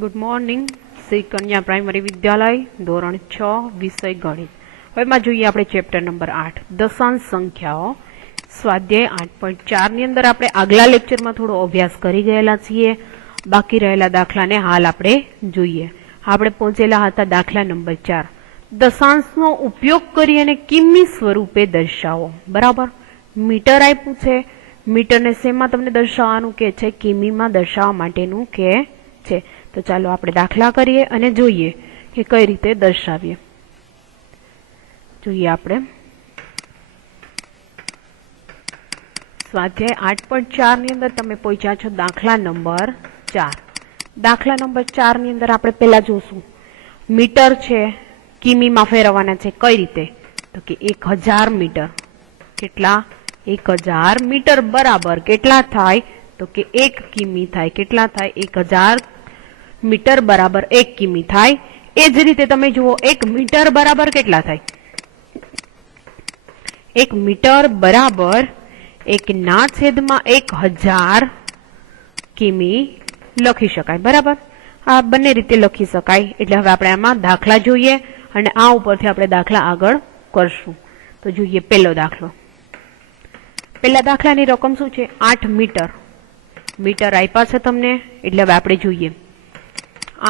Good morning. Shri કન્યા primary વિદ્યાલય ધોરણ 6 વિષય ગણિત. હવે માં જોઈએ આપણે ચેપ્ટર નંબર 8 દશાંશ સંખ્યાઓ. સ્વાધ્યાય 8.4 ની અંદર આપણે આગલા લેક્ચરમાં થોડો અભ્યાસ કરી ગયેલા છીએ. બાકી રહેલા દાખલાને હાલ આપણે જોઈએ. આપણે પહોંચેલા હતા દાખલા નંબર 4. દશાંશનો ઉપયોગ કરી અને કિમી સ્વરૂપે દર્શાવો. બરાબર, મીટર આપ્યું છે. મીટરને શેમાં તમને દર્શાવવાનું કે છે? કિમીમાં દર્શાવવા માટેનું કે છે. તો ચાલો આપણે દાખલા કરીએ અને જોઈએ કે કઈ રીતે દર્શાવીએ. જોઈએ આપણે સ્વાધ્યાય 8.4 ની અંદર તમે પહોંચ્યા છો દાખલા નંબર 4. દાખલા નંબર 4 ની અંદર આપણે પહેલા જોશું મીટર છે કિમીમાં ફેરવવાના છે. કઈ રીતે? તો કે 1000 મીટર. કેટલા? 1000 મીટર બરાબર કેટલા થાય? તો કે 1 કિમી થાય. કેટલા થાય? 1000 મીટર બરાબર 1 કિમી થાય. એ જ રીતે તમે જુઓ 1 મીટર બરાબર કેટલા થાય? 1 મીટર બરાબર 1/1000 કિમી લખી શકાય. બરાબર, આ બંને રીતે લખી શકાય. એટલે હવે આપણે આમાં દાખલા જોઈએ અને આ ઉપરથી આપણે દાખલા આગળ કરશું. તો જોઈએ પહેલો દાખલો. પહેલા દાખલાની રકમ શું છે? 8 મીટર. મીટર આપ્યા છે તમને, એટલે હવે આપણે જોઈએ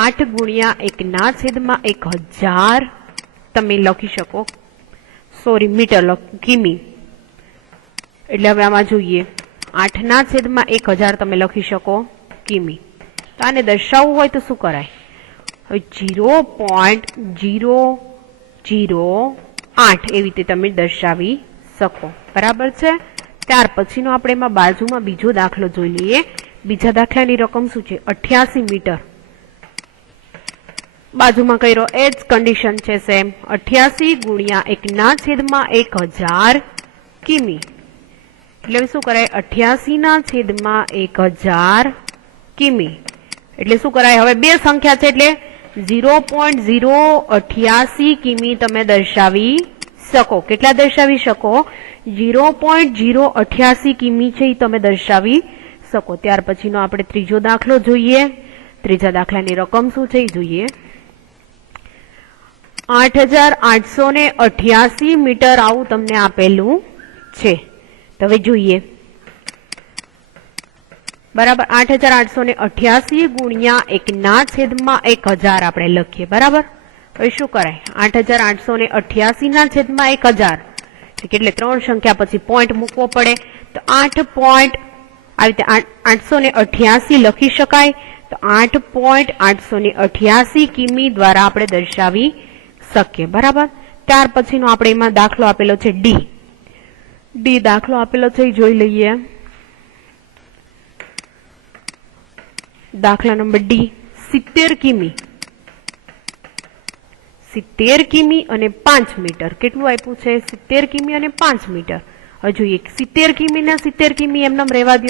8 ગુણ્યા 1/1000 તમે લખી શકો. સોરી, મીટર કિમી. એટલે હવે આમાં જોઈએ 8/1000 તમે લખી શકો કિમી. તો આને દર્શાવવું હોય તો શું કરાય? હવે 0.008 એવી રીતે તમે દર્શાવી શકો. બરાબર છે. ત્યાર પછીનો આપણે એમાં બાજુમાં બીજો દાખલો જોઈ લઈએ. બીજા દાખલાની રકમ શું છે? 88 મીટર. બાજુમાં કર્યો એ જ કન્ડિશન છે સેમ. 88 ગુણ્યા 1/1000 કિમી. એટલે શું કરાય? 88/1000 કિમી. એટલે શું કરાય? હવે બે સંખ્યા છે એટલે 0.088 કિમી તમે દર્શાવી શકો. કેટલા દર્શાવી શકો? 0.088 કિમી છે એ તમે દર્શાવી શકો. ત્યાર પછીનો આપણે ત્રીજો દાખલો જોઈએ. ત્રીજા દાખલાની રકમ શું છે એ જોઈએ. 8888 મીટર આવું તમને આપેલું છે. તો હવે જોઈએ. બરાબર, 8888 ગુણ્યા 1/1000 આપણે લખીએ. બરાબર, હવે શું કરાય? 8888/1000 એટલે 3 સંખ્યા પછી પોઈન્ટ મૂકવો પડે. તો 8 પોઈન્ટ આવી રીતે 888 લખી શકાય. તો 8.888 કિમી દ્વારા આપણે દર્શાવી શકીએ. બરાબર, ત્યાર પછીનો આપણે એમાં દાખલો આપેલો છે ડી. ડી દાખલો આપેલો છે એ જોઈ લઈએ. દાખલા નંબર ડી 70 કિમી. 70 કિમી અને 5 મીટર. કેટલું આપ્યું છે? 70 કિમી અને 5 મીટર. હવે જોઈએ 70 કિમી ને 70 કિમી એમને રહેવા દો,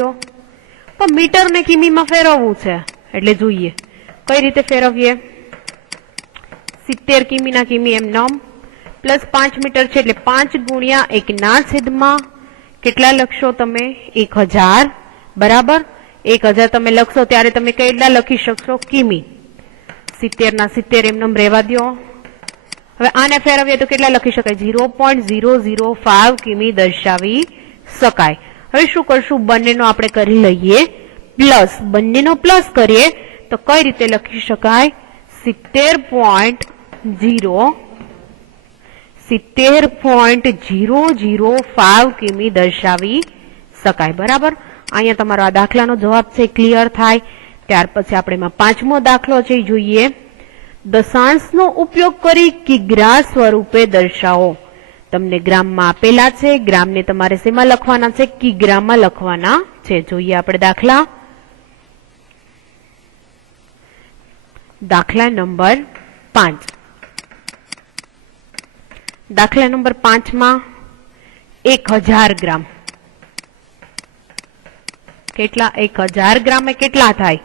પણ મીટર ને કિમીમાં ફેરવવું છે. એટલે જોઈએ કઈ રીતે ફેરવીએ. 70 કિમી ના કિમી એમને પ્લસ 5 મીટર છે એટલે 5 ગુણ્યા 1/1000 કેટલા લખશો તમે? 1000. બરાબર, 1000 તમે લખશો ત્યારે તમે કેટલા લખી શકશો? કિમી. 70/70 એમને રહેવા દો. હવે આને ફેરવીએ તો કેટલા લખી શકાય? 0.005 કિમી દર્શાવી શકાય. હવે શું કરશું? બંનેનો આપણે કરી લઈએ પ્લસ. બંનેનો પ્લસ કરીએ તો કઈ રીતે લખી શકાય? 70.005 કિમી દર્શાવી શકાય. બરાબર, અહીંયા તમારો આ દાખલાનો જવાબ છે ક્લિયર થાય. ત્યાર પછી આપણે એમાં પાંચમો દાખલો છે એ જોઈએ. દશાંશનો ઉપયોગ કરી કિગ્રા સ્વરૂપે દર્શાવો. તમને ગ્રામમાં આપેલા છે. ગ્રામને તમારે શેમાં લખવાના છે? કિગ્રામાં લખવાના છે. જોઈએ આપણે દાખલા. દાખલા નંબર 5. દાખલા નંબર 5 માં 1000 ગ્રામ. કેટલા? 1000 ગ્રામ એ કેટલા થાય?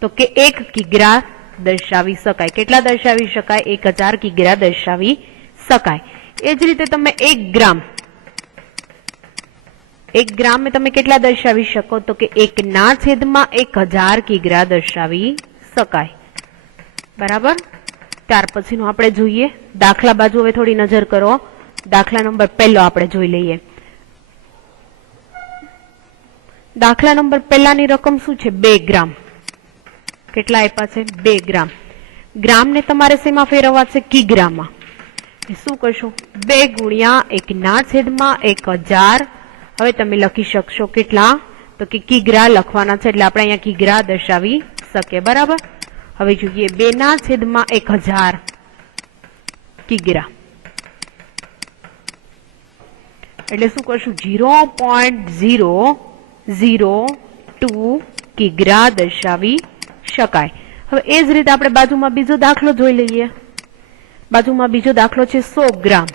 તો કે 1 કિગ્રા દર્શાવી શકાય. કેટલા દર્શાવી શકાય? 1000 કિગ્રા દર્શાવી શકાય. એ જ રીતે તમે 1 ગ્રામ 1 ગ્રામ તમે કેટલા દર્શાવી શકો? તો કે 1/1000 કિગ્રા દર્શાવી શકાય. બરાબર. ત્યાર પછીનું આપણે જોઈએ દાખલા બાજુ હવે થોડી નજર કરો. દાખલા નંબર પહેલો આપણે જોઈ લઈએ. દાખલા નંબર પહેલાની રકમ શું છે? 2 ગ્રામ. કેટલા આપ્યા છે? 2 ગ્રામ. ગ્રામને તમારે શેમાં ફેરવવા છે? કિગ્રામાં. શું કરશો? 2 ગુણ્યા 1/1000. હવે તમે લખી શકશો કેટલા? તો કે કિગ્રા લખવાના છે એટલે આપણે અહીંયા કિગ્રા દર્શાવી શકીએ. બરાબર. હવે જોઈએ 2/1000 કિગ્રા એટલે શું કરશું? 0.002 કિગ્રા દર્શાવી શકાય. હવે એ જ રીતે આપણે બાજુમાં બીજો દાખલો જોઈ લઈએ. બાજુમાં બીજો દાખલો છે 100 ગ્રામ.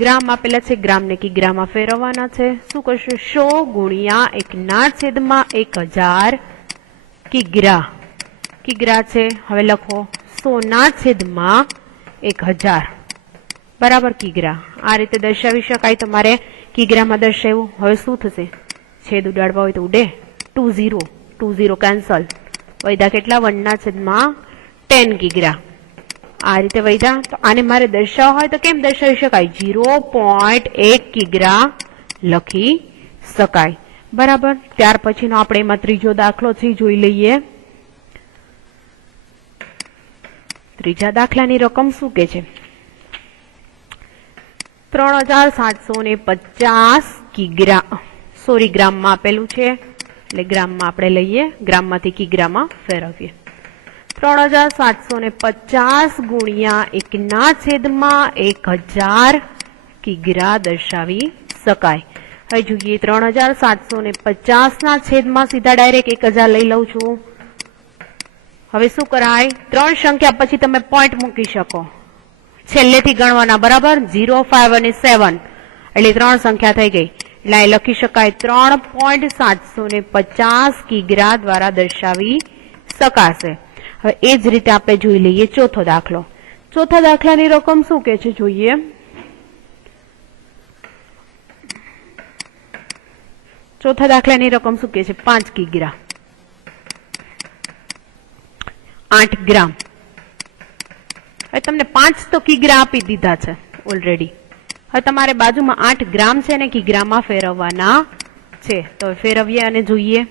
ગ્રામ આપેલા છે, ગ્રામને કિગ્રામાં ફેરવવાના છે. શું કરશું? 100 ગુણ્યા 1/1000 કિગ્રા. કિગ્રા છે. હવે લખો 100/1000 બરાબર કિગ્રા. આ રીતે દર્શાવી શકાય. તમારે કિગ્રામાં દર્શાવ્યું. હવે શું થશે? છેદ ઉડાડવા હોય તો ઉડે. 20 કેન્સલ. વૈધા કેટલા? 1/10 કિગ્રા. આ રીતે વૈધા. તો આને મારે દર્શાવવા હોય તો કેમ દર્શાવી શકાય? 0.1 કિગ્રા લખી શકાય. બરાબર. ત્યાર પછીનો આપણે એમાં ત્રીજો દાખલો છે જોઈ લઈએ. ત્રીજા દાખલાની રકમ શું કે છે? 3750 કિગ્રા. સોરી, ગ્રામમાં આપેલું છે એટલે ગ્રામમાં આપણે લઈએ. ગ્રામમાંથી કિગ્રામાં ફેરવીએ. 3750 ગુણ્યા 1/1000 કિગ્રા દર્શાવી શકાય. હવે જોઈએ 3750 ના છેદમાં સીધા ડાયરેક્ટ 1000 લઈ લઉં છું. હવે શું કરાય? 3 સંખ્યા પછી તમે પોઈન્ટ મૂકી શકો. છેલ્લેથી ગણવાના. બરાબર. 0, 5 અને 7 એટલે 3 સંખ્યા થઈ ગઈ. એટલે અહીં લખી શકાય 3.750 કિગ્રા દ્વારા દર્શાવી શકાશે. હવે એ જ રીતે આપણે જોઈ લઈએ ચોથો દાખલો. ચોથા દાખલાની રકમ શું કે છે જોઈએ. ચોથા દાખલાની રકમ શું કે છે? 5 કિગ્રા. 8 ગ્રામ. હવે તમને 5 તો કિગ્રા આપી દીધા છે ઓલરેડી. હવે તમારે બાજુમાં 8 ગ્રામ છે ને કિગ્રામાં ફેરવવાના છે. તો ફેરવીએ અને જોઈએ.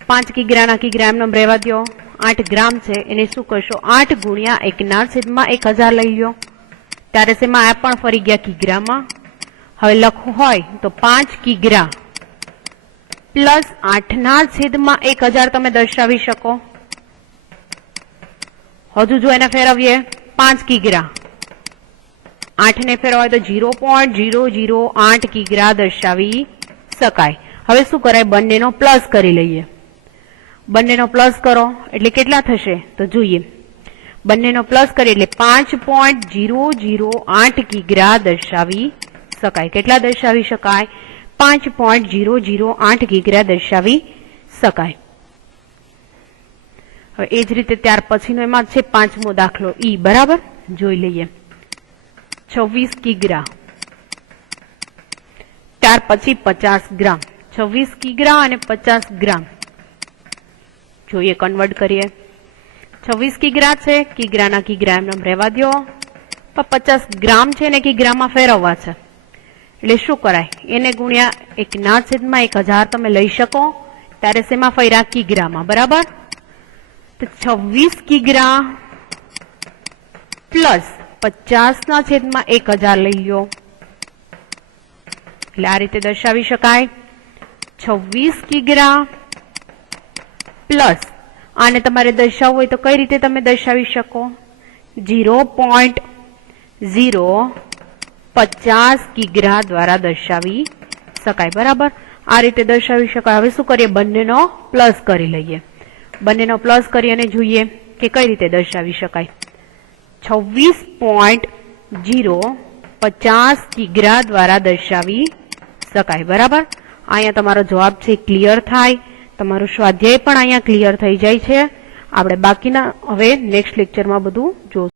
5 કિગ્રાના કિગ્રા એમને રહેવા દો. 8 ગ્રામ છે એને શું કરશો? 8 ગુણ્યા 1/1000 લઈ લો. ત્યારે શેમાં આ પણ ફરી ગયા કિગ્રામાં. હવે લખવું હોય તો 5 કિગ્રા પ્લસ 8/1000 તમે દર્શાવી શકો. હજુ જો એને ફેરવીએ 5 કિગ્રા. 8 ને ફેરવાય તો 0.008 કિગ્રા દર્શાવી શકાય. હવે શું કરાય? બંનેનો પ્લસ કરી લઈએ. બંનેનો પ્લસ કરો એટલે કેટલા થશે? તો જોઈએ. બંનેનો પ્લસ કરીએ એટલે 5.008 કિગ્રા દર્શાવી શકાય. કેટલા દર્શાવી શકાય? 5.008 કિગ્રા દર્શાવી શકાય. હવે એ જ રીતે ત્યાર પછીનો એમાં છે 5મો દાખલો ઈ. બરાબર. જોઈ લઈએ. 26 કિગ્રા. ત્યાર પછી 50 ગ્રામ. 26 કિગ્રા અને 50 ગ્રામ. જોઈએ કન્વર્ટ કરીએ. 26 કિગ્રા છે. કિગ્રાના કિગ્રા એમને રહેવા દો. 50 ગ્રામ છે ને કિગ્રામાં ફેરવવા છે. એટલે શું કરાય? એને ગુણ્યા 1/1000 તમે લઈ શકો. ત્યારે શેમાં ફેર્યા? કિગ્રામાં. બરાબર. તો 26 કિગ્રા પ્લસ 50/1000 લઈ લો. એટલે આ રીતે દર્શાવી શકાય. 26 કિગ્રા પ્લસ આને તમારે દર્શાવવું હોય તો કઈ રીતે તમે દર્શાવી શકો? 0.050 કિગ્રા દ્વારા દર્શાવી શકાય. બરાબર. આ રીતે દર્શાવી શકાય. હવે શું કરીએ? બંનેનો પ્લસ કરી લઈએ. બંનેનો પ્લસ કરી અને જોઈએ કે કઈ રીતે દર્શાવી શકાય. 26.050 કિગ્રા દ્વારા દર્શાવી શકાય. બરાબર. અહીંયા તમારો જવાબ છે ક્લિયર થાય. તમારું સ્વાધ્યાય પણ અહીંયા ક્લિયર થઈ જાય છે. આપણે બાકીના હવે નેક્સ્ટ લેક્ચરમાં બધું જોઈશું.